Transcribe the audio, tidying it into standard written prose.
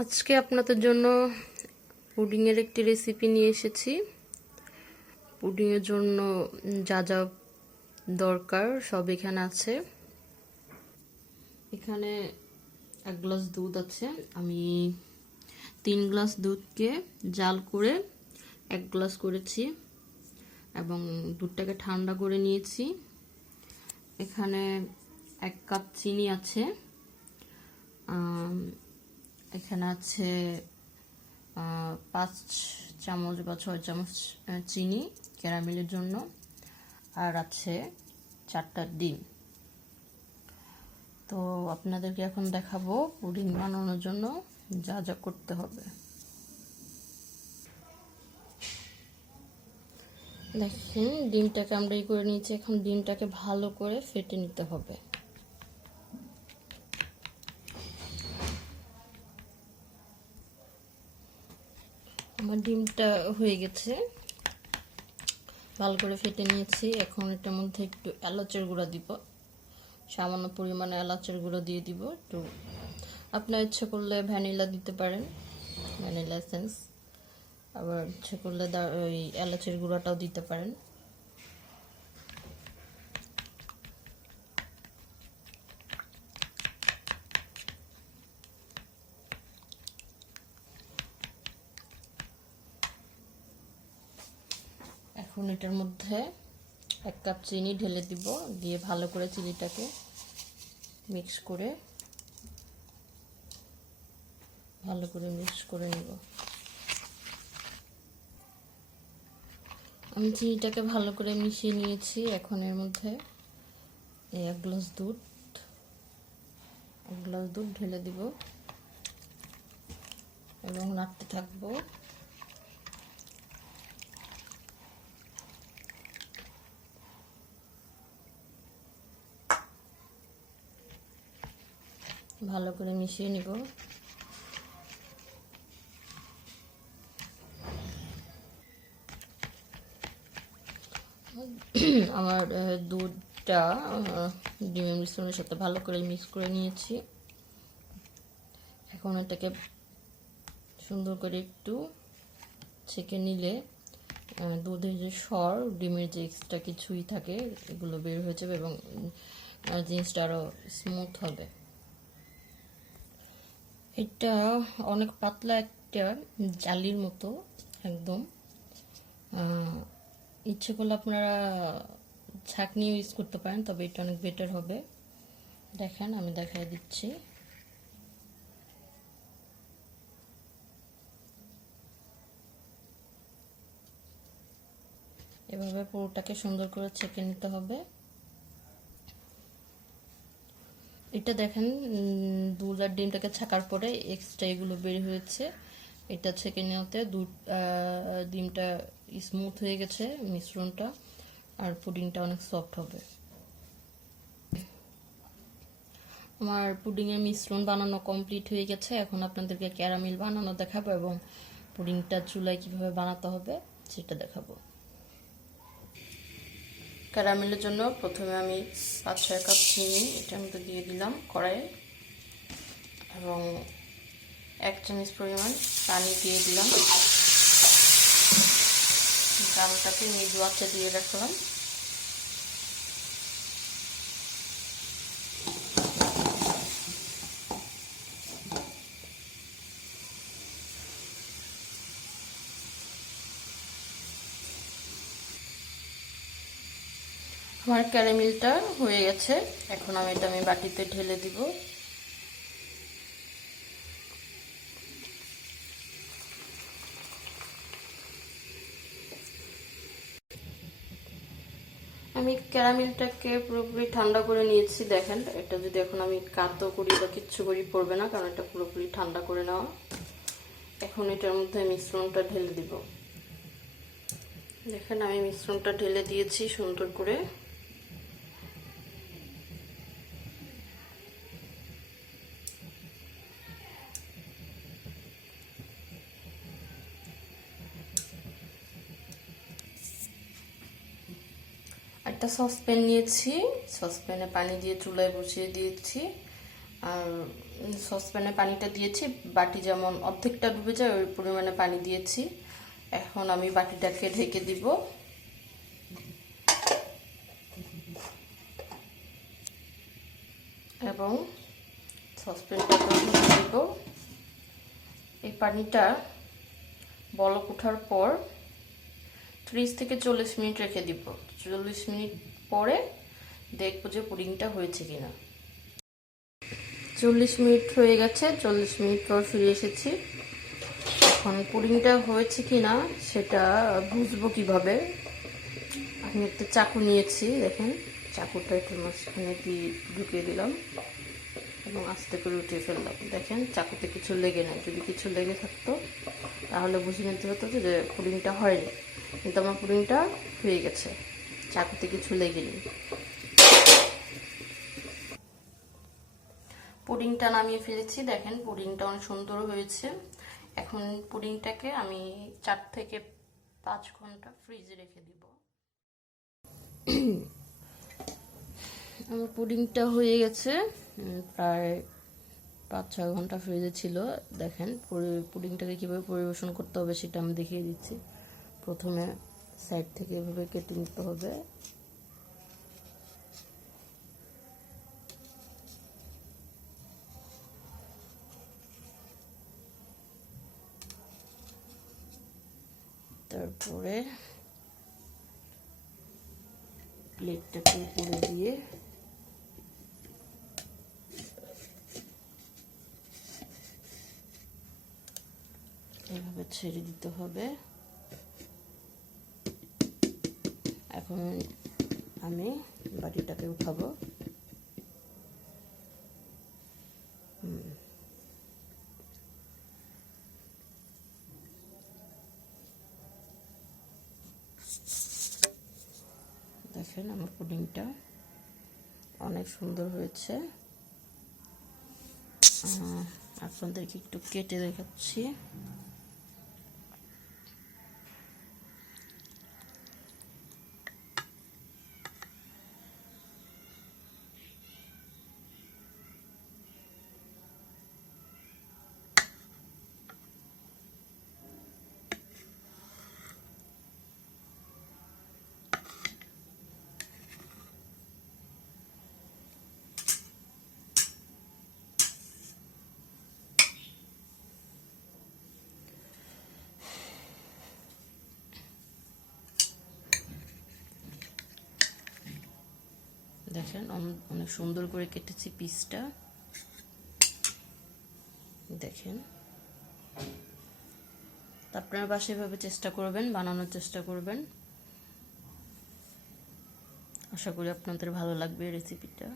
আজকে আপনাদের জন্য পুডিংয়ের একটি রেসিপি নিয়ে এসেছি। পুডিংয়ের জন্য যা যা দরকার সব এখানে আছে। এখানে 1 গ্লাস দুধ আছে। আমি 3 গ্লাস দুধকে জাল করে 1 গ্লাস করেছি এবং দুধটাকে ঠান্ডা করে নিয়েছি। এখানে 1 কাপ চিনি আছে। এখানে আছে 5 চামচ বা 6 চামচ চিনি ক্যারামেলের জন্য, আর আছে 4টা ডিম। তো আপনাদেরকে এখন দেখাবো পুডিং বানানোর জন্য যা যা করতে হবে। দেখেন ডিমটাকে আমরা করে নিয়েছি। এখন ডিমটাকে ভালো করে ফেটে নিতে হবে। আমার ডিমটা হয়ে গেছে, ভালো করে ফেটে নিয়েছি। এখন এটার মধ্যে একটু এলাচের গুঁড়া দিব, সামান্য পরিমাণে এলাচের গুঁড়ো দিয়ে দিব। একটু আপনার ইচ্ছে করলে ভ্যানিলা দিতে পারেন, ভ্যানিলা এসেন্স। আবার ইচ্ছে করলে ওই এলাচের গুঁড়াটাও দিতে পারেন। এখন এটার মধ্যে 1 কাপ চিনি ঢেলে দিব, দিয়ে ভালো করে চিনিটাকে মিক্স করে নিব। আমি চিনিটাকে ভালো করে মিশিয়ে নিয়েছি। এখন এর মধ্যে 1 গ্লাস দুধ ঢেলে দিব এবং নাড়তে থাকবো। ভালো করে মিশিয়ে নিব। আমার দুধটা ডিমের মিশ্রণের সাথে ভালো করে মিক্স করে নিয়েছি। এখন এটাকে সুন্দর করে একটু ছেঁকে নিলে দুধের যে সর, ডিমের যে এক্সট্রা কিছুই থাকে এগুলো বের হয়ে যাবে এবং জিনিসটা আরও স্মুথ হবে। এটা অনেক পাতলা একটা জালির মতো একদম। ইচ্ছে করলে আপনারা ছাঁকনি ইউজ করতে পারেন, তবে এটা অনেক বেটার হবে। দেখেন আমি দেখাই দিচ্ছি। এভাবে পুরোটাকে সুন্দর করে ছেঁকে নিতে হবে। এটা দেখেন দুধ আর ডিমটাকে ছাকার পরে এক্সট্রা এগুলো বের হয়েছে। এটা ছেঁকে নেওয়াতে ডিমটা স্মুথ হয়ে গেছে মিশ্রণটা, আর পুডিংটা অনেক সফট হবে। আমার পুডিংয়ের মিশ্রণ বানানো কমপ্লিট হয়ে গেছে। এখন আপনাদেরকে ক্যারামেল বানানো দেখাবো এবং পুডিংটা চুলায় কিভাবে বানাতে হবে সেটা দেখাবো। ক্যারামেলের জন্য প্রথমে আমি 5-6 কাপ চিনি এটার মধ্যে দিয়ে দিলাম কড়াইয়ে এবং 1 চামচ পরিমাণ পানি দিয়ে দিলাম। জালটাকে মৃদু আঁচে দিয়ে রাখলাম। আমার ক্যারামেলটা হয়ে গেছে। এখন এটা আমি বাটিতে ঢেলে দিব। আমি ক্যারামেলটাকে পুরোপুরি ঠান্ডা করে নিয়েছি। দেখেন এটা যদি এখন আমি কাতো করি বা কিচ্ছু করি পড়বে না, কারণ এটা পুরোপুরি ঠান্ডা করে নেওয়া। এখন এটার মধ্যে মিশ্রণটা ঢেলে দিব। দেখেন আমি মিশ্রণটা ঢেলে দিয়েছি সুন্দর করে। একটা সসপ্যান নিয়েছি, সসপ্যানে পানি দিয়ে চুলায় বসিয়ে দিয়েছি। আর সসপ্যানে পানিটা দিয়েছি, বাটি যেমন অর্ধেকটা ডুবে যায় ওই পরিমাণে পানি দিয়েছি। এখন আমি বাটিটাকে ঢেকে দিব এবং সসপ্যানটাকে ঢেকে দিব। এই পানিটা বলক ওঠার পর 30 থেকে 40 মিনিট রেখে দিব। 40 মিনিট পরে দেখবো যে পুডিংটা হয়েছে কিনা। 40 মিনিট হয়ে গেছে। 40 মিনিট পর ফিরে এসেছি। এখন পুডিংটা হয়েছে কিনা সেটা বুঝবো কিভাবে। আমি একটা চাকু নিয়েছি, দেখেন চাকুটা একটু মাঝখানে দিয়ে ঢুকিয়ে দিলাম এবং আস্তে করে উঠিয়ে ফেললাম। দেখেন চাকুতে কিছু লেগে নেই। যদি কিছু লেগে থাকতো তাহলে বুঝে নিতে হতো যে পুডিংটা হয়নি, কিন্তু আমার পুডিংটা হয়ে গেছে, চাকুতে কিছু লেগেনি। পুডিংটা নামিয়ে ফেলেছি। দেখেন পুডিংটা অনেক সুন্দর হয়েছে। এখন পুডিংটাকে আমি 4 থেকে 5 ঘন্টা ফ্রিজে রেখে দিব। আমার পুডিংটা হয়ে গেছে, প্রায় 5-6 ঘন্টা ফ্রিজে ছিল। দেখেন পুডিংটাকে কীভাবে পরিবেশন করতে হবে সেটা আমি দেখিয়ে দিচ্ছি। প্রথমে সাইড থেকে এভাবে কেটে নিতে হবে। তারপরে প্লেটটাকে উপরে দিয়ে এভাবে ছেড়ে দিতে হবে। এখন আমি বাটিটাকে উঠাবো। দেখেন আমার পুডিংটা অনেক সুন্দর হয়েছে। আপনাদেরকে একটু কেটে দেখাচ্ছি। দেখেন অনেক সুন্দর করে কেটেছি পিসটা। দেখেন আপনারা বাসায় এভাবে চেষ্টা করবেন, বানানোর চেষ্টা করবেন। আশা করি আপনাদের ভালো লাগবে রেসিপিটা।